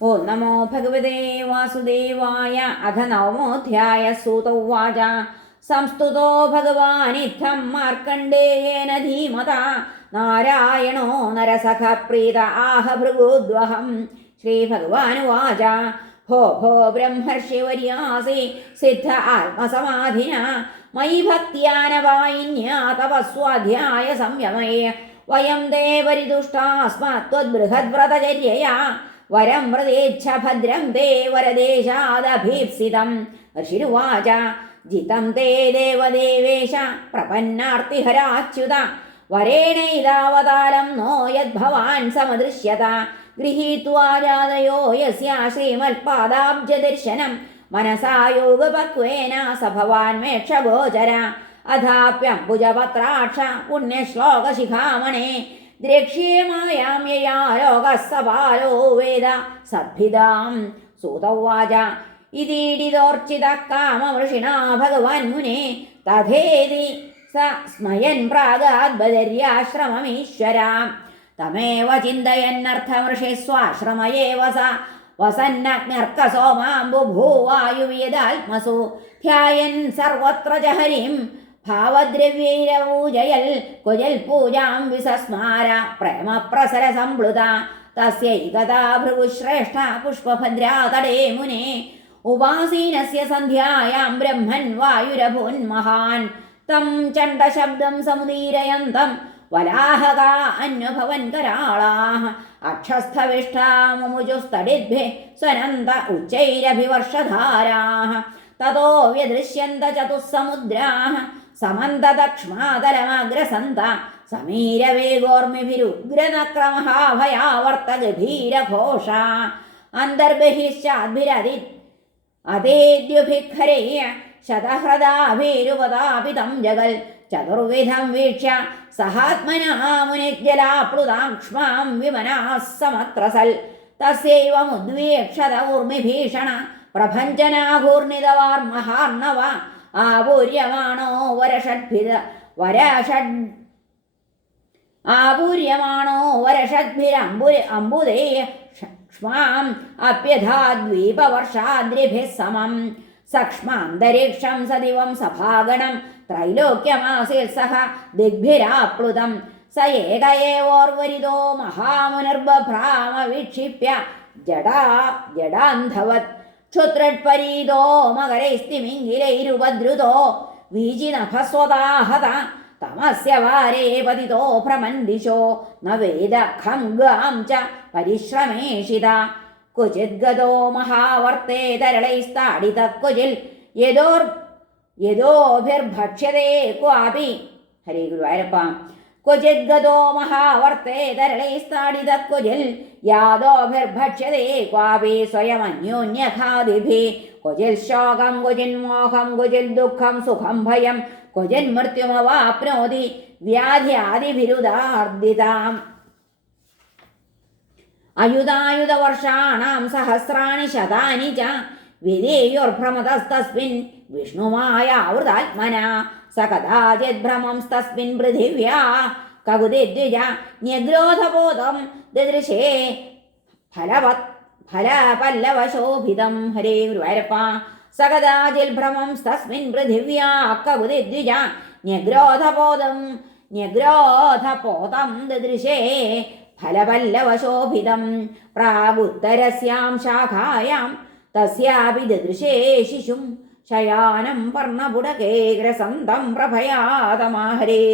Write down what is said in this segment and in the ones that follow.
ഓം നമോ ഭഗവതേ വാസുദേവായ. അഥ നവമോധ്യായ. സൂത ഉവാച. സംസ്തുതോ ഭഗവാനിത്തം മാർക്കണ്ഡേയേന ധീമത നാരായണോ നരസഖ പ്രീത ആഹ ഭൃഗുദ്വഹം. ശ്രീഭഗവാനുവാച. ഭോ ഭോ ബ്രഹ്മർഷിവർയാസി സിദ്ധ ആത്മസമാധിന മയി ഭക്ത്യാനവായിന്യാ തപസ്വാധ്യായ സംയമേ വയം തേ പരിതുഷ്ടാസ്മ ത്വദ്ബൃഹദ്വ്രതചര്യയാ വരം വ്രതേച്ഛ ഭദ്രം തേ വരദേശാദഭീപ്സിതം. ഋഷിരുവാച. ജിതം തേ ദേവദേവേശ പ്രപന്നാർത്തിഹരാച്യുത വരേണൈതാവതാരം നോ യദ്ഭവാൻ സമദൃശ്യത ഗൃഹീത്വാ ജാതയോ യസ്യ ശ്രീമൽപാദാബ്ജദർശനം മനസാ യോഗപക്വേന സ ഭവാൻ മേക്ഷഗോചര അഥാപ്യംബുജപത്രാക്ഷ പുണ്യശ്ലോകശിഖാമണേ ദ്രക്ഷ്യേമായാം യയാ ലോകഃ സപാലോ വേദ സദ്ഭിദാം. സൂത ഉവാച. ഇതീഡിതോർച്ചിതഃ കാമവൃഷിണാ ഭഗവാൻ മുനെ തഥേതി സ സ്മയൻ പ്രാഗാദ്ബദര്യാശ്രമമീശ്വരാം തമേവ ചിന്തയന്നർത്ഥമൃഷി സ്വാശ്രമയേവ സ വസന്നഗ്നർക്കസോമാം ബുഭൂവായുവേദാത്മസു ധ്യായൻ സർവത്ര ച ഹരിം ഭാവദ്രവ്യൈരവൂജയൽ കുജൽ പൂജാം വിസസ്മാര പ്രേമപ്രസര സംപ്ലുത തസ്യൈകഥാ ഭൃഗുശ്രേഷ്ഠ പുഷ്പഭദ്രാ തടേ മുനെ ഉപാസീനസ്യ സന്ധ്യായാം ബ്രഹ്മൻ വായുരഭൂന്മഹാൻ തം ചണ്ഡശബ്ദം സമുദീരയന്തം വലാഹകാ അന്വഭവൻ കരാളാഃ അക്ഷസ്ഥവിഷ്ഠാമുജുസ്തടിദ്ഭിः സ്വനന്ത ഉച്ചൈരഭിവർഷധാരാः തതോ വ്യദൃശ്യന്ത ചതുസ്സമുദ്രാः സമന്തദക്ഷ്മാതലമഗ്രസന്ത സമീരവേഗോർമിഭിരുഗ്രനക്രമഹാഭയാവർത്തഗഭീരഘോഷാ അന്തർബഹിശ്ചാദ്ഭിരതി അതേദ്യുഭിഖരേ ശതഹൃദാഭിരുപതാപിതം ജഗൽ ചതുർവിധം വീക്ഷ്യ സഹാത്മനാ മുനിജ്ജലാപ്ലുതാക്ഷ്മാം വിമനാഃ സമത്രസൽ തസ്യൈവമുദ്വീക്ഷത ഊർമിഭീഷണ പ്രഭഞ്ജനാഘൂർണിതവാർമഹാർണവ ആപൂര്യമാണോ വരഷദ്ഭിരംബുദേ ക്ഷ്മാം അപ്യഥാദ്വീപവർഷാദ്രിഭിः സമം സക്ഷ്മാന്തരീക്ഷം സദിവം സഭാഗണം ത്രൈലോക്യമാസീത് സഹ ദിഗ്ഭിരാപ്ലുതം സ ഏക ഏവോർവരിതോ മഹാമുനിർബഭ്രാമ വീക്ഷിപ്യ ജഡാന്ധവത് ക്ഷുത്രട്പരീതോ മകരൈസ്തിമിംഗിലൈരുപദ്രുതോ വീജിനഭസ്വതാഹത തമസ്യ വാരേ പതിതോ ഭ്രമന്ദിശോ ന വേദ ഖം ഗാം ച പരിശ്രമേഷിത ക്വചിദ്ഗതോ മഹാവർത്തേ തരളൈസ്താഡിത ക്വചിൽ യദോഭിർഭക്ഷ്യതേ ക്വാപി. ഹരേ ഗുരുവായൂരപ്പ. ക്വചിദ്ഗതോ മഹാവർത്തേ തരളൈസ്താഡിത ക്വചിൽ യാദോഭിർഭക്ഷ്യതേ ക്വാപി സ്വയമന്യോന്യഖാദിഭിः ക്വചിൽ ശോകം ക്വചിൻ മോഹം ക്വചിൽ ദുഃഖം സുഖം ഭയം ക്വചിൻ മൃത്യുമവാപ്നോതി വ്യാധ്യാദിഭിരുദാർദിതാം. അയുധായുധവർഷാണാം സഹസ്രാണി ശതാനി ച വിധേയോർഭ്രമതസ്തസ്മിൻ വിഷ്ണുമായാവൃതാത്മനാ സ കഥാചിദ്ഭ്രമംസ്തസ്മിൻ പൃഥിവ്യാ കകുതിദ്വിജ ന്യഗ്രോധബോധം ദദൃശേ ഫലപല്ലവശോഭിതം. ഹരേ ഗുരുവായൂരപ്പ. സ കഥാചിദ്ഭ്രമംസ്തസ്മിൻ പൃഥിവ്യാ കകുതിദ്വിജ ന്യഗ്രോധപോതം ദദൃശേ ഫലപല്ലവശോഭിതം. പ്രാഗുത്തരസ്യാം ശാഖായാം തസ്യാപി ദദൃശേ ശിശും ശയാനം പർണപുടകേ ഗ്രസന്തം പ്രഭയാതമാഹരേ.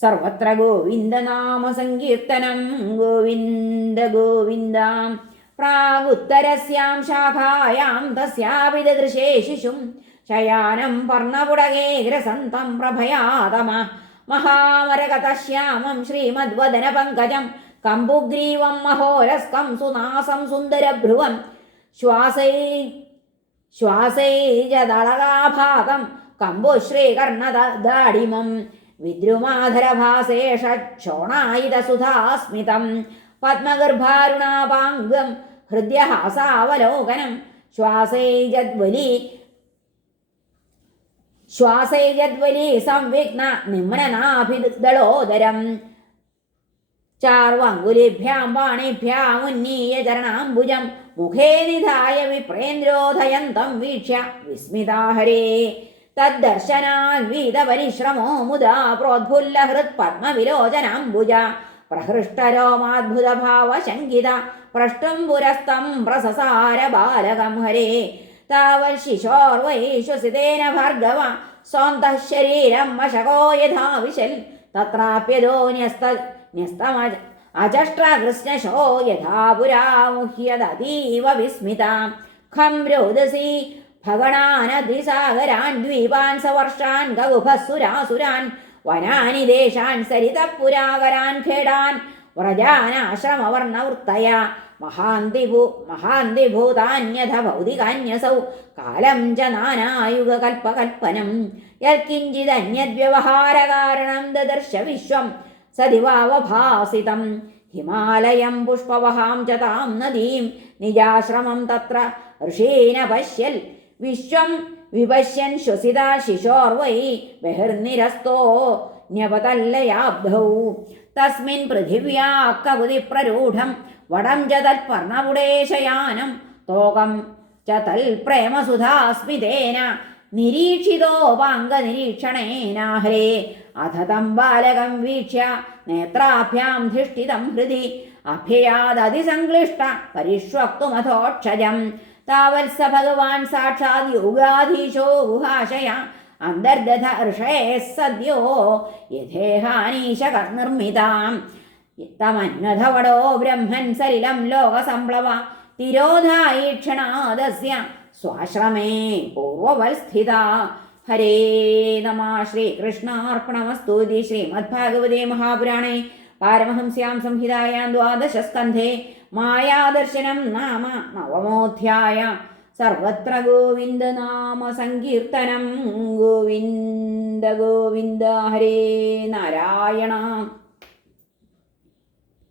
സർവത്ര ഗോവിന്ദനാമ സങ്കീർത്തനം. ഗോവിന്ദ ഗോവിന്ദ. പ്രാഗുത്തരസ്യാം ശാഖായാം തസ്യാപി ദദൃശേ ശിശും ശയാനം പർണപുടകേ ഗ്രസന്തം പ്രഭയാതമ. മഹാമരകതശ്യാമം ശ്രീമദ്വദനപങ്കജം കമ്പുഗ്രീവം മഹോരസ്കം സുനാസം സുന്ദരഭ്രുവം ശ്വാസൈജദളകാഭാതം കമ്പുശ്രീകർണദാഡിമം വിദ്രുമാധരഭാസേഷോണായിതസുധാസ്മിതം പത്മഗർഭാരുണാപാംഗം ഹൃദ്യഹാസാവലോകനം ശ്വാസൈജദ്വലി സംവിഘ്ന നിമ്നനാഭിദളോദരം ചാർവങ്കുലിഭ്യാം പാണിഭ്യാമുന്നീയ ചരണാംബുജം മുഖേ നിധായ വിപ്രേന്ദ്രോധയന്തം വീക്ഷ്യ വിസ്മിതാഹരേ തദ്ദർശനാൻവീതപരിശ്രമോ മുദാ പ്രോദ്ഫുല്ലഹൃത് പത്മവിലോചനാംബുജ പ്രഹൃഷ്ടരോമാദ്ഭുതഭാവശങ്കിത പ്രഷ്ടും പുരസ്തം പ്രസസാര ബാലകം ഹരേ താവൽ ശിശോർവൈശ്വസിതേന ഭാർഗവ സ്വന്തഃ ശരീരം വശകോ യഥാ വിശൽ തത്രാപ്യതോ ന്യസ്തമ അജഷ്ട്രകൃഷ്ണശോ യഥാ പുരാ മുഹ്യതീവ വിസ്മിത ഖം രോദസി ഭഗണാനദ്വിസാഗരാൻ ദ്വീപാൻ സവർഷാൻ ഗൗഭസുരാസുരാൻ വനാനി ദേശാൻ സരിതപുരാകരാൻ ഖേടാൻ വ്രജാനാശ്രമവർണവൃത്തയ മഹാന്തിഭൂതാന്യഥ ഭൗതികാന്യസൗ കാലം ച നാനായുഗകൽപ്പകൽപ്പനം യത്കിഞ്ചിദന്യദ്വ്യവഹാരകാരണം ദദർശ വിശ്വം സദിവാവഭാസിതം ഹിമാലയം പുഷ്പവഹാം ച താം നദീം നിജാശ്രമം തത്ര ഋഷീന പശ്യൽ വിശ്വം വിപശ്യൻ ശ്വസിത ശിശോർവൈ ബഹിർനിരസ്തോ ന്യപതല്ലയാബ്ധൗ തസ്മിൻ പൃഥിവ്യാ കകുതിപ്രരൂഢം വടം ച തൽപർണപുടേശയാനം തോകം ച തൽപ്രേമസുധാസ്മിതേന നിരീക്ഷിതോപാംഗനിരീക്ഷണേനാഹ്രേ അഥ തം ബാലകം വീക്ഷ്യ നേത്രാഭ്യാം ധിഷ്ഠിതം ഹൃദി അഭ്യയാദതിസംക്ലിഷ്ട പരിഷ്വക്തുമഥോക്ഷജം താവത്സ ഭഗവാൻ സാക്ഷാത് യോഗാധീശോ ഗുഹാശയ അന്തർദധ ഋഷയേ സദ്യോ യഥേഹാനീശ നിർമ്മിതാം തമന്വധവടോ ബ്രഹ്മൻ സലിലം ലോകസംപ്ലവ തിരോധായീക്ഷണാദസ്യ സ്വാശ്രമേ പൂർവവൽ സ്ഥിത. ഹരേ നമഃ. ശ്രീകൃഷ്ണാർപ്പണമസ്തു. ശ്രീമദ്ഭാഗവതേ മഹാപുരാണേ പാരമഹംസ്യാം സംഹിതായാം ദ്വാദശസ്കന്ധേ മായാദർശനം നാമ നവമോധ്യായ. സർവത്ര ഗോവിന്ദനാമ സങ്കീർത്തനം. ഗോവിന്ദ ഗോവിന്ദ. ഹരേ നാരായണ.